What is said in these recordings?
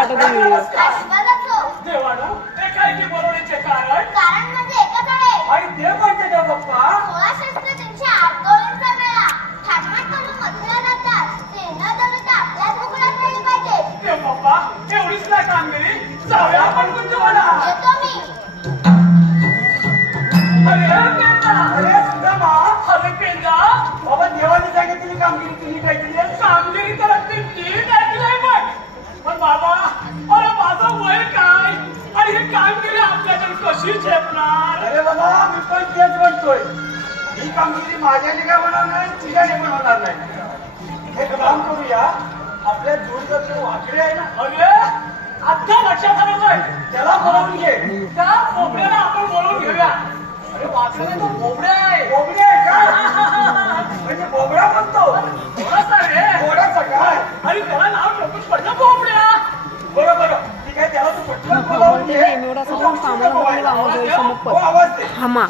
वाटत व्हिडिओ आशीर्वादाचं देवानो ते काय की बोलवण्याचे कारण कारण म्हणजे एकच आहे. आणि ते म्हणते का बाप्पा सोळा शस्त्र त्यांची आंदोलनचा वेळा. ठाकमाट करून मथुरा जातात. सेना दौलत आपल्याच मुकुटात राहिली पाहिजे. ते बाप्पा एवढीच नाही कामगिरी. जाऊया आपण कुंजवाला येतो मी. अरे पेंदा अरे पेंदा बाबा देवाने सांगितलेली कामगिरी केली काय वय काय? आणि ही कामगिरी आपल्याकडे कशी झेपणार? अरे बाबा मी पण तेच म्हणतोय. ही कामगिरी माझ्याने काय होणार नाही तुझ्याने पण होणार नाही. एक काम करूया आपल्या जोडीदार वाकडे आहे ना? अरे आता लक्षात आलं त्याला बोलावून घे. त्या बोबड्याला आपण बोलवून घेऊया. अरे वाचलं तो बोबड्या आहे. बोबड्या आहे का? म्हणजे बोबडा म्हणतो. रे काय त्याला नाव ठेवून पडलं बोबड्या. बरं कामाला आवाज. हो, दे हामा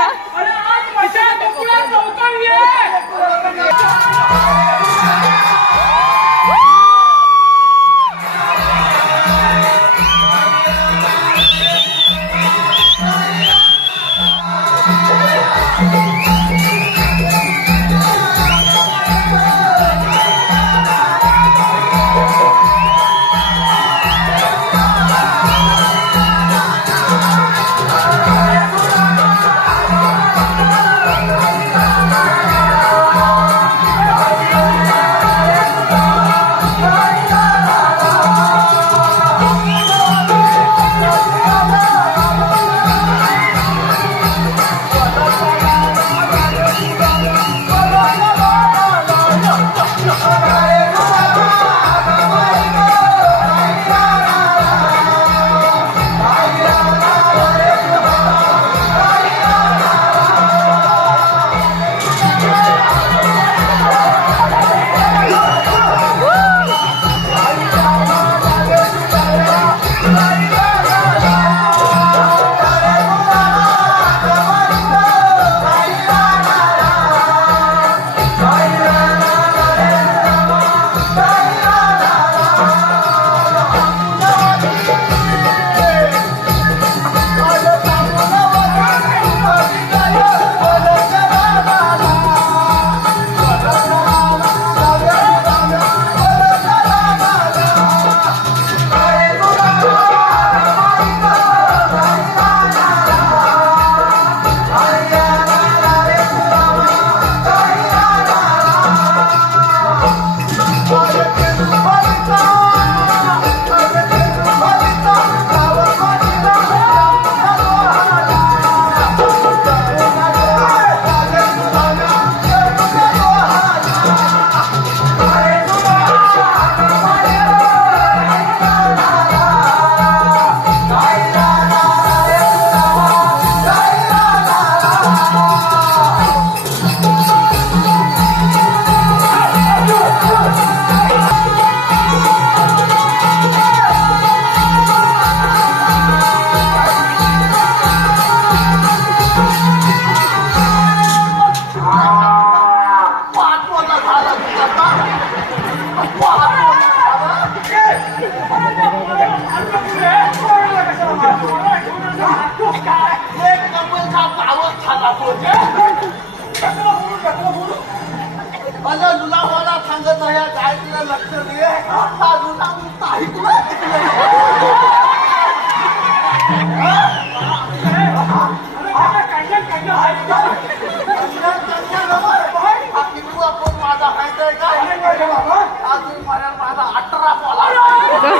आपण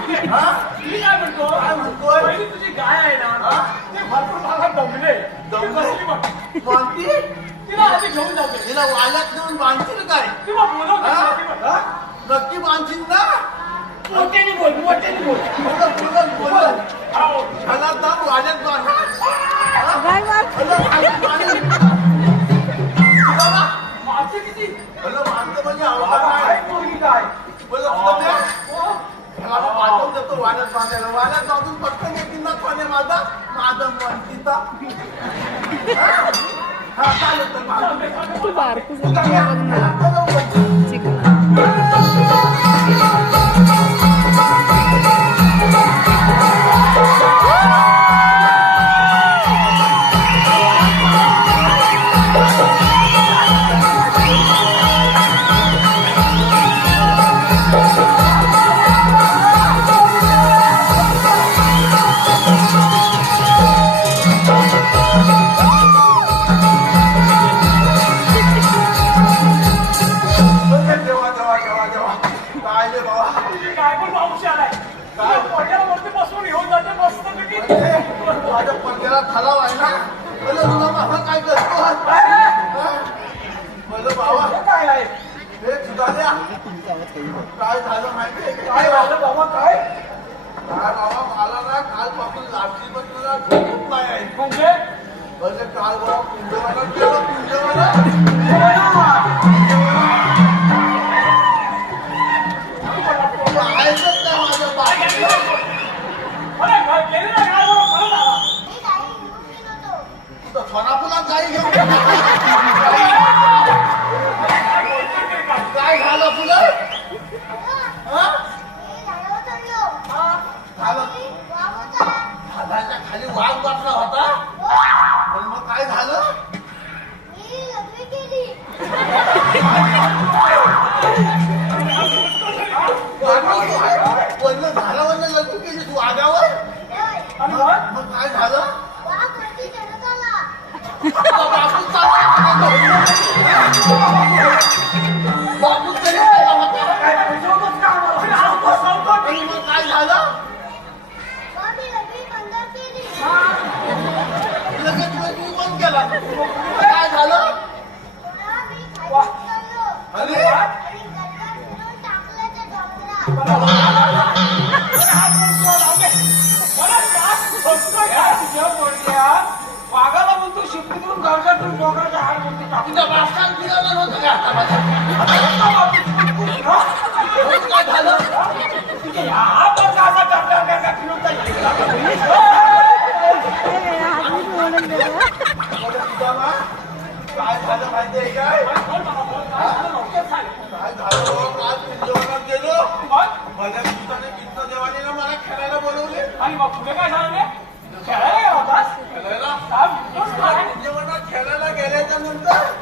मी काय म्हणतो काय म्हणतो पहिली तुझी गाय आहे ना ते भरपूर भागात दमले दमकसली म्हणते बांधती तिला आधी घेऊन जाऊ दे तिला वाल्यात घेऊन बांधतील काय तिला बोलव नक्की बांधतील ना मोठ्याने बोल. मोठ्याने बोल बोलत बोलत बोलत मला दम वाल्यात बांध मासे किती म्हणजे आवाज काय मुलगी काय बोलत वाजवून देतो वाजत बांधायला वाजत बाजून पटकन येतील ना कोणी माझा माझं मन तिथं तू बारकू तुला Banyak kalau. ভালো Look at what you want, get up. खेळायला बोलवले आणि मग पुढे काय झालं खेळायला होतास खेळायला Canada.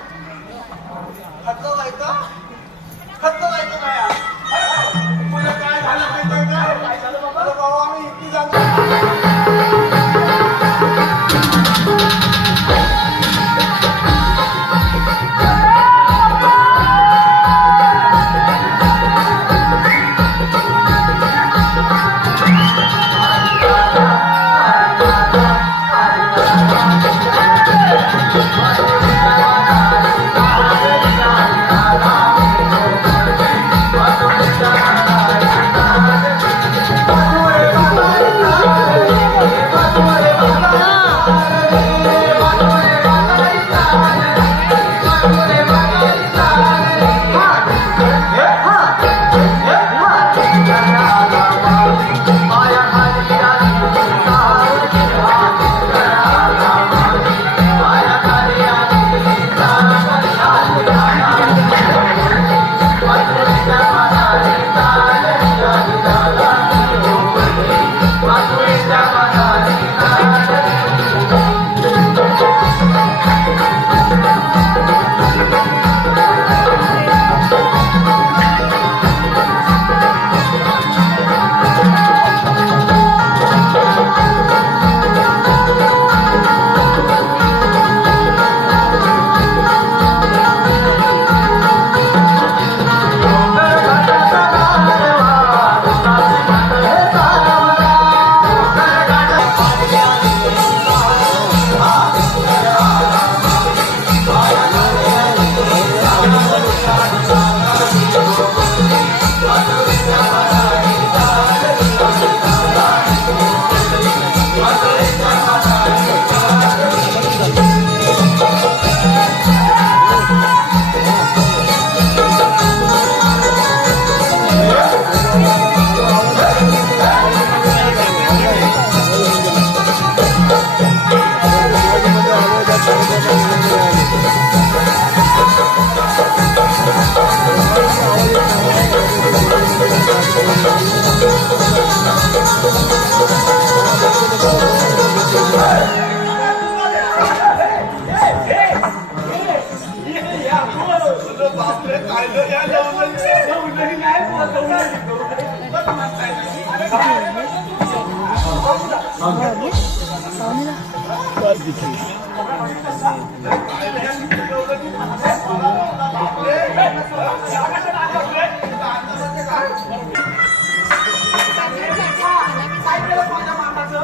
बापरे कायदं या लवकरचे एवढंही नाही बसवणार इथं. बस म्हणताय तुम्ही. कायदं या लवकरची भाषा बोलावं. बापरे. कांदाचं काय? काय केलं माझ्या मामाचं?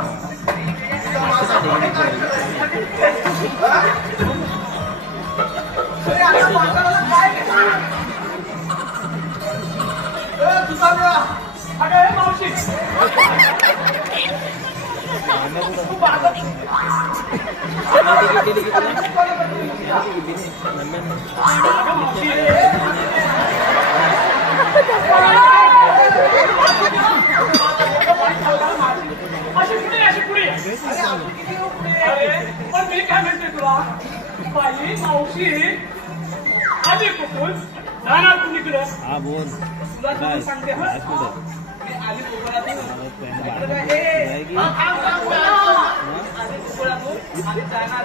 समाजासाठी काय केलं? हा? अशी पुढे अशी पुढे पण मी काय म्हणते तुला? बाई मावशी. आली कुठून? जाणार कुणीकडं हा बोल. तुला सांगते हा? मी आली कोकणातून. आली जाणार.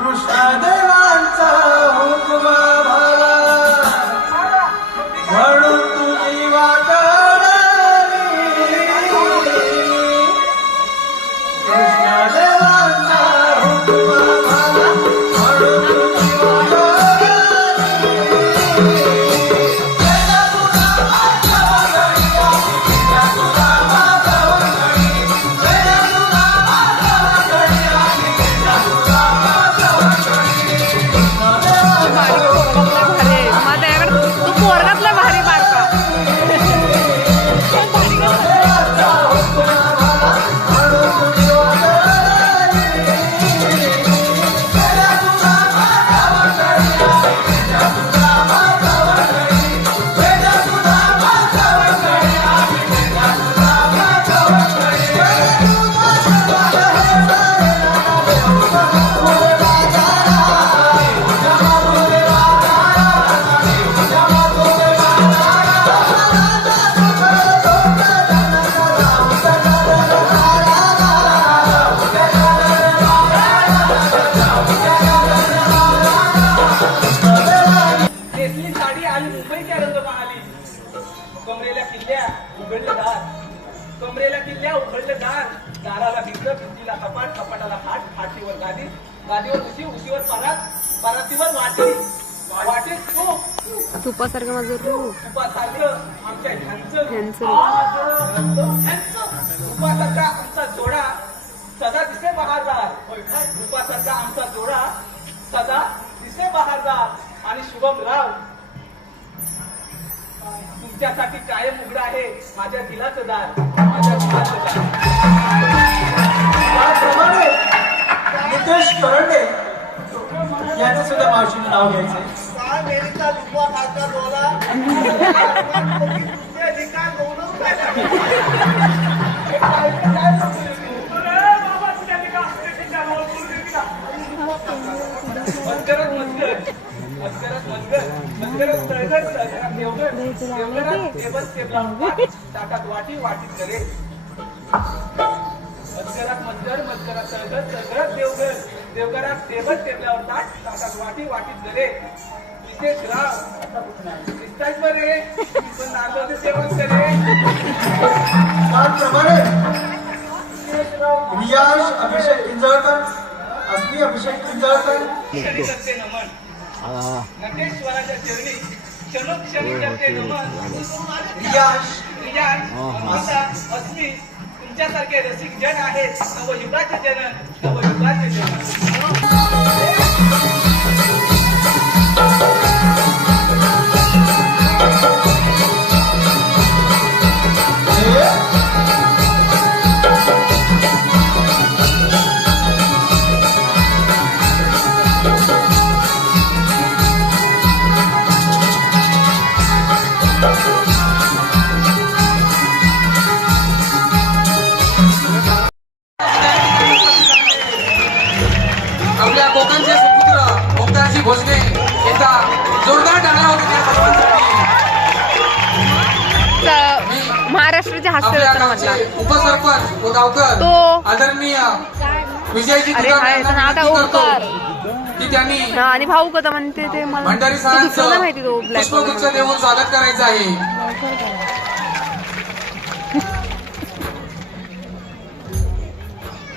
कृष्णदेवांचा हुकमा भाला म्हणून का माझं रूप आमचा जोडा सदा दिसे बहारदार आमचा जोडा सदा दिसे बहारदार आणि शुभम राव तुमच्यासाठी कायम उघडा आहे माझ्या दिलाचं दार माझ्या दिलाचं दार नितेश करंडे. यांचं सुद्धा मावशीने नाव घ्यायचंय. काय मेरीचा लिंबा खालचा डोला दुसरे ठिकाण बोलून काय टेबल ताटात वाटी वाटीत गरे मस्करात मस्कर मस्करात तळगड तळगडात देवघर देवगडात टेबल टेबलावर ताट ताटात वाटी वाटीत गरे दिसतायत बरे. पण सेवन करे. त्याचप्रमाणे रियाज अभिषेक किंजळकर असली अभिषेक किंजळकर क्षणी करते नमन. नटेश्वराच्या चरणी क्षणोक्षणी करते नमन. रियाज. रियाज आता अस्मी तुमच्यासारखे रसिक जन आहेत. नवयुगाचे जनन नवयुगाचे जनन महाराष्ट्राच्या हास्य जत्रा म्हटला उपसरपंच व गावकर आदरणीय विजयजी आणि भाऊ कथा म्हणते ते मला भंडारी माहिती तो पुष्पगुच्छ देऊन स्वागत करायचं आहे.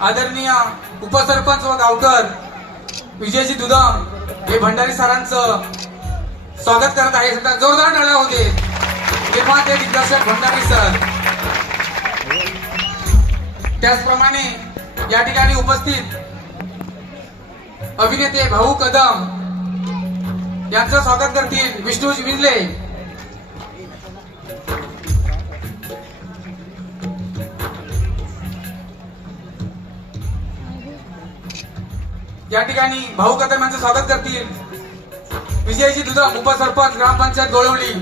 आदरणीय उपसरपंच व गावकर विजयजी दुधम हे भंडारी सरांचं स्वागत करत आहे. जोरदार टाळ्या होते. तेव्हा ते दिग्दर्शक भंडारी सर. त्याचप्रमाणे या ठिकाणी उपस्थित अभिनेते भाऊ कदम यांचं स्वागत करतील विष्णू विजले. या ठिकाणी भाऊ कदम यांचं स्वागत करतील. विजयजी दुधम उपसरपंच ग्रामपंचायत गोळवली.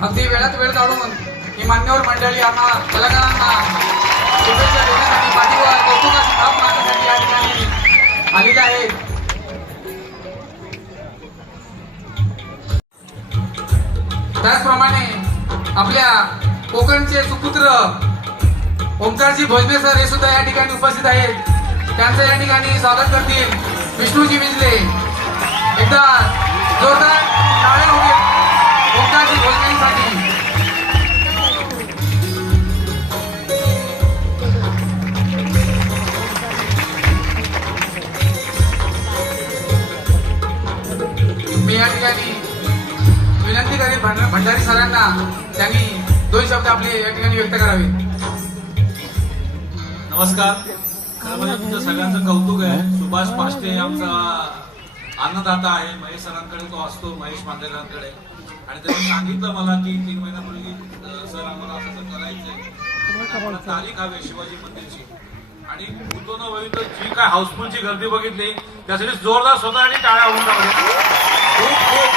अगदी वेळात वेळ काढून ही मान्यवर मंडळी आम्हा कलाकारांना शुभेच्छा देण्यासाठी पाठीवर कौतुकाची थाप मारण्यासाठी या ठिकाणी आलेले आहेत त्याचप्रमाणे आपल्या कोकणचे सुपुत्र ओंकारजी भोजने सर हे सुद्धा या ठिकाणी उपस्थित आहेत. त्यांचं या ठिकाणी स्वागत करतील. विष्णूजी विजले. एकदा जोरदार टाळ्या होते मी या ठिकाणी विनंती करेन भंडारी सरांना त्यांनी दोन शब्द आपले या ठिकाणी व्यक्त करावे नमस्कार. खरं म्हणजे तुमच्या सगळ्यांचं कौतुक आहे. सुभाष पाष्टे आमचा अन्नदाता आहे. महेश सरांकडे तो असतो महेश मांदेकरांकडे आणि त्यांनी सांगितलं मला की तीन महिन्यापूर्वी सर आम्हाला असं असं करायचंय. तारीख हवी शिवाजी मंदिरची. आणि होतो न होईल तर जी काय हाऊसफुलची गर्दी बघितली त्यासाठी जोरदार स्वतःसाठी टाळ्या होऊन खूप खूप.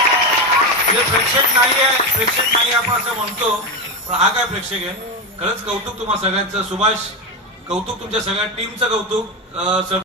म्हणजे प्रेक्षक नाहीये प्रेक्षक नाही आपण असं म्हणतो पण हा काय प्रेक्षक आहे? खरंच कौतुक तुम्हाला सगळ्यांचं. सुभाष कौतुक तुमच्या सगळ्या टीमचं कौतुक सर.